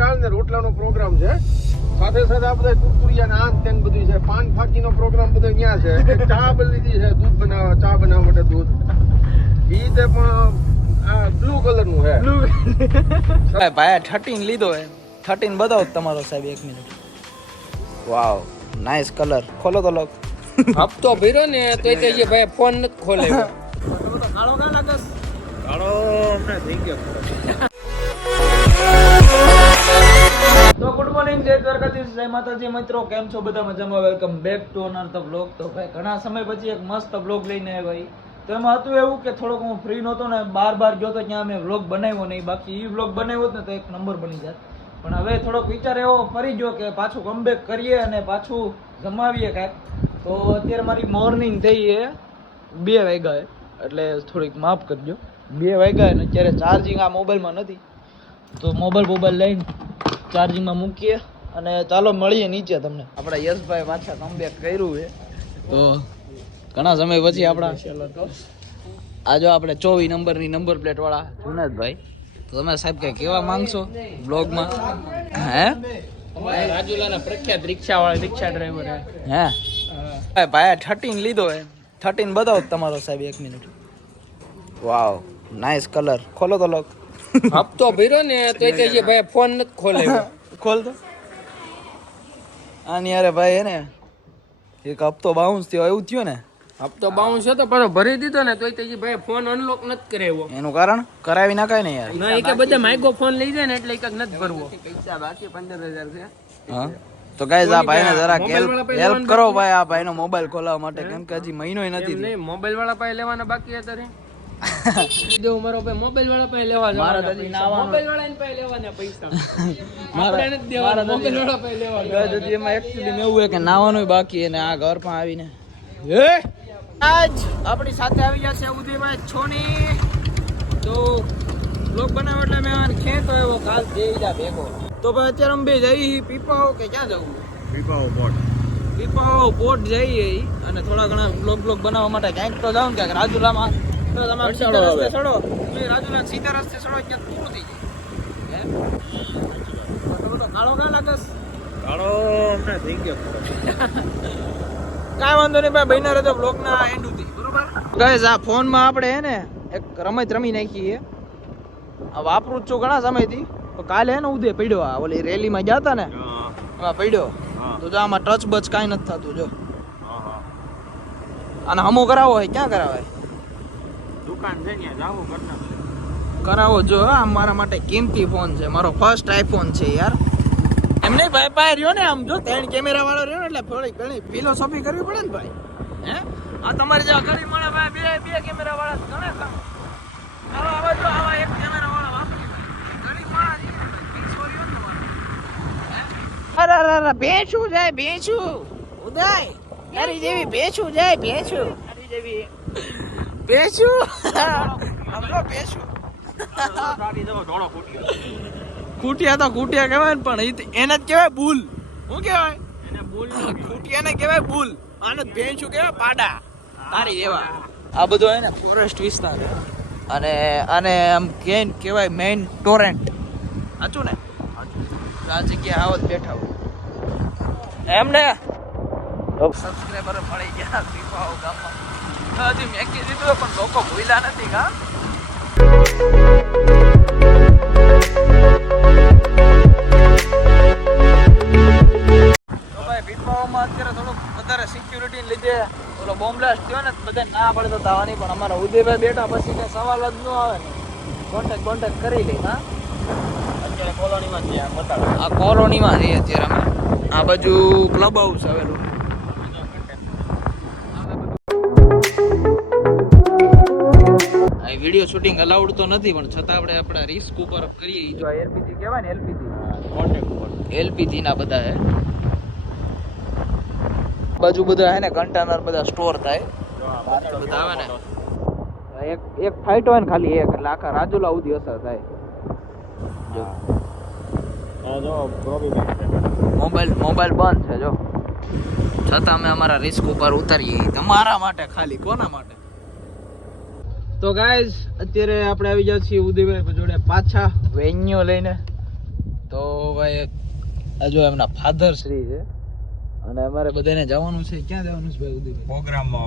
દાળ ને રોટલાનો પ્રોગ્રામ છે. સાથે સાથે આ બધા કુરકુરિયા ને આન તેન બધું છે. પાન ફાકીનો પ્રોગ્રામ બધો ત્યાં છે. એક ચા બની લીધી છે, દૂધ બનાવવા, ચા બનાવવા માટે દૂધ. ઈ તે પણ આ બ્લુ કલર નું છે. ભાઈ 13 લીધો હે. 13 બતાવો તમારો સાહેબ 1 મિનિટ. વાવ, નાઇસ કલર. ખોલો તો લોક. હપ્તો ભર્યો ને તોય તે જે ભાઈ ફોન નથી ખોલે. કાળો કા લાગસ? કાળો હમણાં થઈ ગયો. તો ગુડ મોર્નિંગ, જય દ્વારકાધીશ, જય માતાજી મિત્રો. કેમ છો બધા? મજામાં? Welcome back to another vlog. તો ભાઈ ઘણા સમય પછી એક મસ્ત વ્લોગ લઈને આવ્યા ભાઈ. તો એમાં હતું એવું કે થોડોક હું ફ્રી નહોતો ને બાર ગયો તો ત્યાં મેં વ્લોગ બનાવ્યો નહીં. બાકી એ વ્લોગ બનાવ્યો ને તો એક નંબર બની જાત. પણ હવે થોડોક વિચાર એવો ફરી ગયો કે પાછું કમબેક કરીએ અને પાછું જમાવીએ કાંઈક. તો અત્યારે મારી મોર્નિંગ થઈ છે 2 વાગ્યા, એટલે થોડીક માફ કરજો. 2 વાગ્યા ને અત્યારે ચાર્જિંગ આ મોબાઈલમાં નથી, તો મોબાઈલ લઈને ચાર્જિંગમાં મૂકીએ અને ચાલો મળીએ નીચે તમને. આપણા યશભાઈ પાછા કમબેક કર્યું છે, તો ઘણા સમય પછી આપણા આજો આપણે 24 નંબરની નંબર પ્લેટ વાળા જુનેદભાઈ. તો તમે સાહેબ કઈ કેવા માંગશો બ્લોગમાં? હે, રાજુલાના પ્રખ્યાત રિક્ષાવાળા રિક્ષા ડ્રાઈવર હે ભાઈ 13 લીધો હે. 13 બતાવો તમારો સાહેબ 1 મિનિટ. વાવ, નાઇસ કલર. ખોલો તો લોક. હપ્તો ભર્યો ને તોય તે જે ભાઈ ફોન નથી ખોલે. ખોલ તો. આની અરે ભાઈ હે ને એક હપ્તો બાઉન્સ થયો એવું થયું ને. હપ્તો બાઉન્સ હતો પાછો ભરી દીધો ને તોય તે જે ભાઈ ફોન અનલોક નથી કરાવ્યો. એનું કારણ કરાવી નાખાય ને યાર. ના, એ કે બધા માઇકો ફોન લઈ જાય ને એટલે એક નથી ભરવો. પૈસા બાકી 15,000 છે. હા, તો ગાઈઝ આ ભાઈને જરા હેલ્પ કરો ભાઈ, આ ભાઈનો મોબાઈલ ખોલાવવા માટે, કેમ કે હજી મહિનોય નથી. નહીં, મોબાઈલ વાળા પાસે લેવાના બાકી હતા રે. દેવું મારો ભાઈ મોબાઈલ વાળા પાસે લેવા મારા જવાના. દાદી નાવાનો. મોબાઈલ વાળાને પાસે લેવાના પૈસા. આપણે નથી દેવાના, મોબાઈલ વાળા પાસે લેવાના. દાદી એમાં એક્ચ્યુઅલી એવું હે કે નાવાનું બાકી અને આ ઘર પણ આવીને આજ આપણી સાથે આવી જશે ઉદયભાઈ છોની. તો બ્લોગ બનાવ્યો એટલે મેં આને ખેંચો એવો કાલ જઈ જા ભેગો. તો ભાઈ અત્યારે અમે બે જઈ પીપાઓ કે ક્યાં જવું? પીપાઓ પોટ જઈએ અને થોડા ઘણા બ્લોગ બનાવવા માટે ક્યાંક તો જાવ ને ક્યાંક રાજુલામાં. તો તમે સીધા રસ્તે ચડો, રાજુલા સીધા રસ્તે ચડો ક્યાંક પૂરું થઈ જાય. કાળો ક્યાં લાગસ? કાળો હમણાં થઈ ગયો. કાંઈ વાંધો નહીં ભાઈ, બન્યા રહેજો બ્લોગના એન્ડ સુધી, બરોબર? ગાઈસ આ ફોનમાં આપણે હે ને એક રમત રમી નાખી છે. આ વાપરું જ છું ઘણા સમયથી, તો કાલે હે ને ઉદય પડ્યો. આ ઓલી રેલીમાં ગયા હતા ને એમાં પડ્યો. તો જો આમાં ટચ બચ કાંઈ નથી થતું. જો અને હમો કરાવો હોય ક્યાં કરાવાય? દુકાન છે ત્યાં જાવું કરના કરાવો. જો આ મારા માટે કિંમતી ફોન છે, મારો ફર્સ્ટ આઈફોન છે યાર. એમ નહીં ભાઈ, પાસે રહ્યો ને આમ જો 3 કેમેરા વાળો રહ્યો ને એટલે થોડી ઘણી ફિલોસોફી કરવી પડે ને ભાઈ. હે, આ તમારે જેવા ગરીબ માણસ ભાઈ બે કેમેરા વાળા ઘણા કામ. આવા જો આવા એક કેમેરા વાળા વાપરી ગરીબ માણસ સોરી હોત તમારે. અરે ભેંસું જાય ભેંસું ઉદય, તારી જેવી ભેંસું જાય ભેંસું, તારી જેવી ભેંસું. હમણો ભેંસું ખૂટિયા તો ખૂટિયા કહેવાય ને, પણ એને જ કહેવાય બુલ. શું કહેવાય એને? બુલ. ખૂટિયાને કહેવાય બુલ, આને ભેંસું કહેવાય પાડા, તારી જેવા. આ બધો હે ને ફોરેસ્ટ વિસ્તાર અને આને આમ કહેવાય મેઇન ટોરેન્ટ. સાચું ને? આ જગ્યાએ આવો જ બેઠા હોય એમને સબસ્ક્રાઈબર મળી ગયા પીપાઓ ગામમાં. હજી મેં કીધું પણ લોકો ભૂલ્યા નથી કા. પીપાઓમાં અત્યારે થોડુંક વધારે સિક્યુરિટી લીધે ઓલો બોમ્બ બ્લાસ્ટ થયો ને બધા ના પડે તો થવાની, પણ અમારા ઉદયભાઈ બેઠા પછી કઈ સવાલ જ ન આવે ને. કોન્ટેક્ટ કરી લઈ. હા, અત્યારે કોલોનીમાં ત્યાં બતાવે. આ કોલોનીમાં રહીએ અત્યારે અમે. આ બાજુ ક્લબ હાઉસ આવેલું. આ વિડીયો શૂટિંગ અલાઉડ તો નથી, પણ છતાં આપણે આપણા રિસ્ક ઉપર કરીએ. જો આ એલપીજી કહેવાય ને, એલપીજી ના બધા હે બાજુ બધા હે ને કન્ટેનર બધા સ્ટોર થાય બધા આવે ને. એક ફાઇટ હોય ને ખાલી એક, એટલે આખા રાજુલા સુધી અસર થાય. જો મોબાઈલ બંધ છે જો, છતાં અમે અમારા રિસ્ક ઉપર ઉતારીએ તમારા માટે. ખાલી કોના માટે? તો ગાઈઝ અત્યારે આપણે આવી જાય છીએ ઉદયભાઈ જોડે પાછા વેન્યુ લઈને. તો ભાઈ આ જો એમના ફાધર શ્રી છે અને અમારે બધાને જવાનું છે. ક્યાં જવાનું છે ભાઈ ઉદયભાઈ? પ્રોગ્રામમાં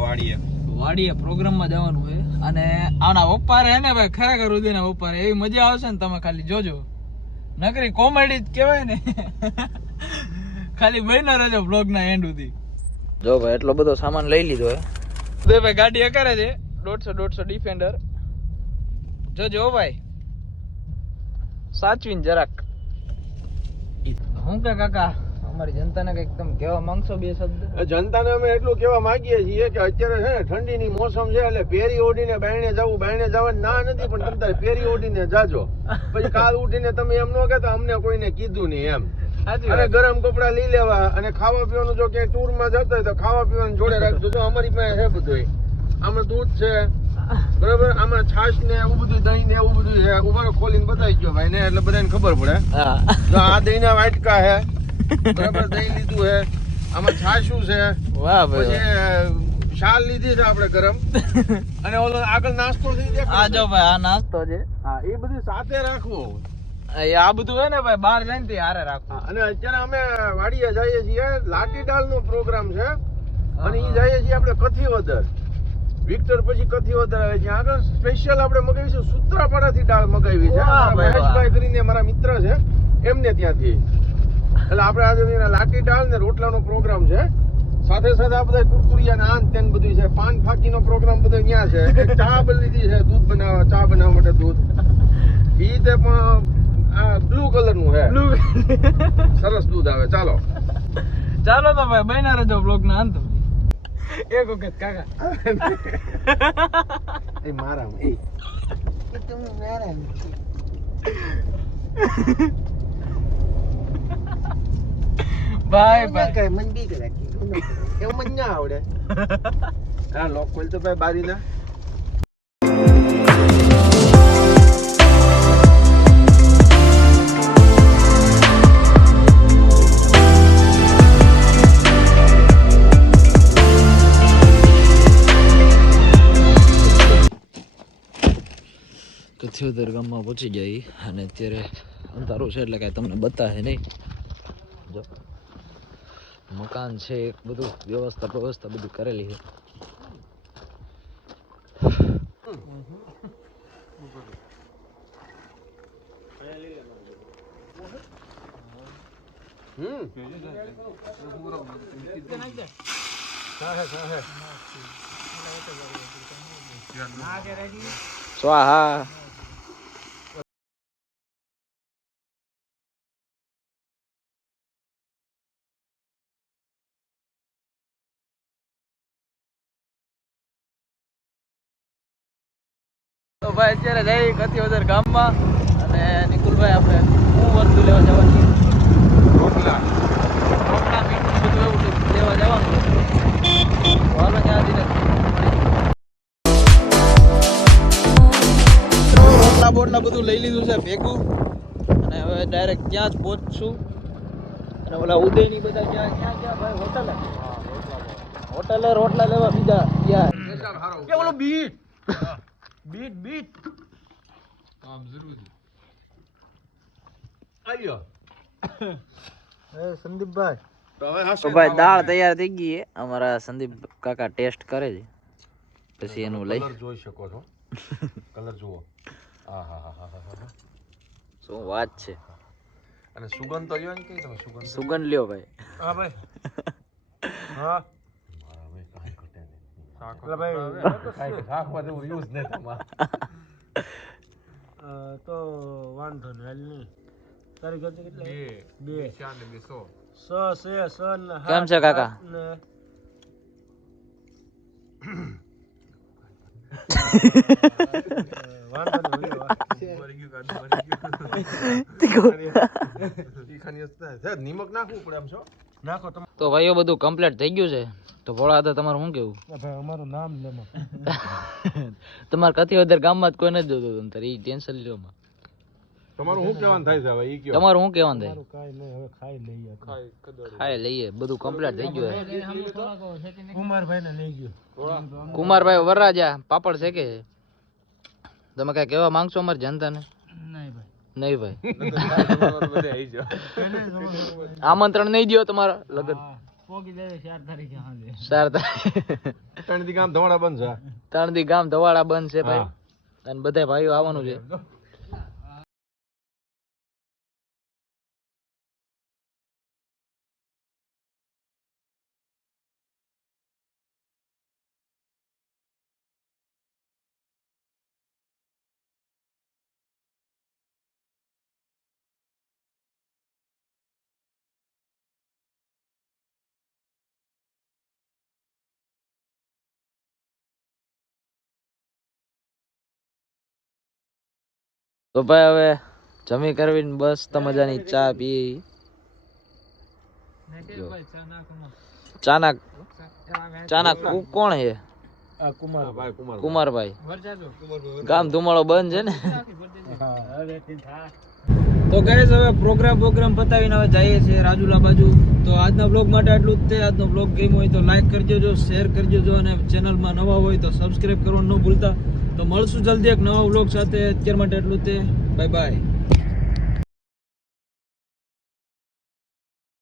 વાડીએ પ્રોગ્રામમાં જવાનું છે. અને આના પપ્પા રે ને ભાઈ ખરેખર ઉદયના પપ્પા રે એવી મજા આવશે ને તમે ખાલી જોજો. નકરી કોમેડી જ કહેવાય ને. ખાલી બન્યા રહેજો બ્લોગ ના એન્ડ સુધી. જો ભાઈ એટલો બધો સામાન લઈ લીધો હે. ઉદયભાઈ ગાડી કરે છે 150 ડિફેન્ડર. જોજો ભાઈ સાચવીને જરાક. હું કે કાકા અમારી જનતાને કઈક તમે કહેવા માંગશો બે શબ્દ? જનતાને અમે એટલું કહેવા માંગીએ છીએ કે અત્યારે છે ને ઠંડીની મોસમ છે એટલે પેરી ઓઢીને બાયણે જવાનું ના નથી, પણ તમે તારે પેરી ઓઢીને જાજો. પછી કાલ ઉઠીને તમે એમ ન કહેતા અમને કોઈને કીધું નહીં એમ. અને ગરમ કપડા લઈ લેવા અને ખાવા પીવાનું જો ક્યાંય ટૂર માં જતા હોય તો ખાવા પીવાનું જોડે રાખજો. જો અમારી પાસે છે બધું. આમાં દૂધ છે બરાબર, આમાં છાશ ને એવું બધું, દહીં ને એવું બધું છે. ઉભા ખોલીને બતાવી ગયો ભાઈ ને એટલે બધાને ખબર પડે. જો આ દહીં ના વાટકા છે બરાબર, દહીં લીધું છે. આમાં છાશું છે. વાહ ભાઈ. પછી શાલ લીધી છે આપણે ગરમ. અને ઓલો આગળ નાસ્તો થઈ જાય. આ જો ભાઈ આ નાસ્તો છે. હા એ બધું સાથે રાખવું. આ બધું હે ને ભાઈ બહાર જઈને તે હારે રાખવું. અને અત્યારે અમે વાડીએ જઈએ છીએ. લાઠી દાળ નો પ્રોગ્રામ છે અને ઈ જઈએ છીએ આપણે કથીવદર. વિક્ટર પછી કથીવદર આવે છે. આગળ સ્પેશિયલ આપણે મગાવીશું સૂત્રાપાડાથી દાળ મગાવી છે. મહેશભાઈ કરીને મારા મિત્ર છે એમને ત્યાંથી. એટલે આપણે આજે લાઠી દાળ ને રોટલાનો પ્રોગ્રામ છે. સાથે સાથે આ બધા કુરકુરિયા ને આન તેન બધું છે. પાન ફાકીનો પ્રોગ્રામ બધો અહીંયા છે. એક ચા લીધી છે દૂધ બનાવવા, ચા બનાવવા માટે દૂધ. ઈ તે પણ આ બ્લુ કલર નું છે. સરસ દૂધ આવે. ચાલો તો ભાઈ બન્યા રહેજો બ્લોગ ના અંત. એક વખત કાકા એ મારા ભાઈ ભાઈ મન બી કરે એવું મને ના આવડે. હા લોક ખોલ તો ભાઈ બારી ના. કથિયોદર ગામમાં પહોંચી જાય અને અત્યારે અંધારું છે એટલે કાંઈ તમને બતાવે નહીં. જો મકાન છે એક, બધું વ્યવસ્થા બધું કરેલી છે. સ્વાહા. તો ભાઈ અત્યારે જઈ કથિયોદર ગામમાં અને નિકુલભાઈ આપણે શું વસ્તુ લેવા જવાની? રોટલા મીઠું બધું એવું લેવા જવાનું. હાલો ત્યાં જઈને રોટલા બોટલા બધું લઈ લીધું છે ભેગું અને હવે ડાયરેક્ટ ત્યાં જ પહોંચશું. અને ઓલા ઉદયની બધા ક્યાં ભાઈ હોટલે રોટલા લેવા બીજા યાર. ઓલો બીટ કામ જરૂર છે. આવ્યો સંદીપભાઈ. તો હવે તો ભાઈ દાળ તૈયાર થઈ ગઈ છે. અમારા સંદીપ કાકા ટેસ્ટ કરે છે પછી એનું લઈ. કલર જોઈ શકો છો. કલર જુઓ. આહાહાહાહા. શું વાત છે. અને સુગંધ તો લ્યો ને કઈ તમે સુગંધ લ્યો ભાઈ. હા ભાઈ. હા મારા ભાઈ કાઈ ઘટે નહીં. એટલે ભાઈ કાઈ શાકમાં જેવું યુઝ નહીં તમારે. તો વાંધો નહીં. તારી ઘર કેટલા? બે 4 ને 200. 100 છે 100 ને કેમ છે કાકા? નિમક નાખવું પડે એમ છો? નાખો તમે. તો ભાઈઓ બધું કમ્પ્લીટ થઈ ગયું છે. તો ભોળા હતા તમારું શું કેવું? ભાઈ અમારું નામ નમક. તમારે કથિયોદર ગામમાં જ કોઈ નથી જોતું તારે એ ટેન્શન લ્યો માં. તમારું શું કહેવાનું થાય છે હવે ઈ કયો? તમારું શું કહેવાનું થાય? કાઈ નહીં, હવે ખાઈ લઈએ. ખાઈ લઈએ. બધું કમ્પ્લીટ થઈ ગયું છે. કુમારભાઈ ને લઈ ગયો. કુમારભાઈ વરરાજા પાપડ શેકે છે. તમે કઈ કહેવા માંગશો અમારી જનતાને? નહીં ભાઈ. નહીં ભાઈ આમંત્રણ નહીં દો તમારા લગન 4 તારીખે 3 દી ગામ ધવાડા બંધ છે 3 દી ગામ ધવાડા બંધ છે ભાઈ અને બધા ભાઈઓ આવવાનું છે તો ભાઈ હવે જમી કરવીને બસ તો મજાની ચા પી ચાના કોણ છે કુમારભાઈ ગામ ધુમાળો બંધ છે ને તો ગાઈસ હવે પ્રોગ્રામ પતાવીને હવે જઈએ છીએ રાજુલા બાજુ તો આજના બ્લોગ માટે આટલું જ છે આજનો બ્લોગ ગમ્યો હોય તો લાઈક કરજો જો શેર કરજો જો અને ચેનલમાં નવા હોય તો સબસ્ક્રાઇબ કરવાનું ન ભૂલતા તો મળશું જલ્દી એક નવા બ્લોગ સાથે અત્યાર માટે એટલું જ તે બાય બાય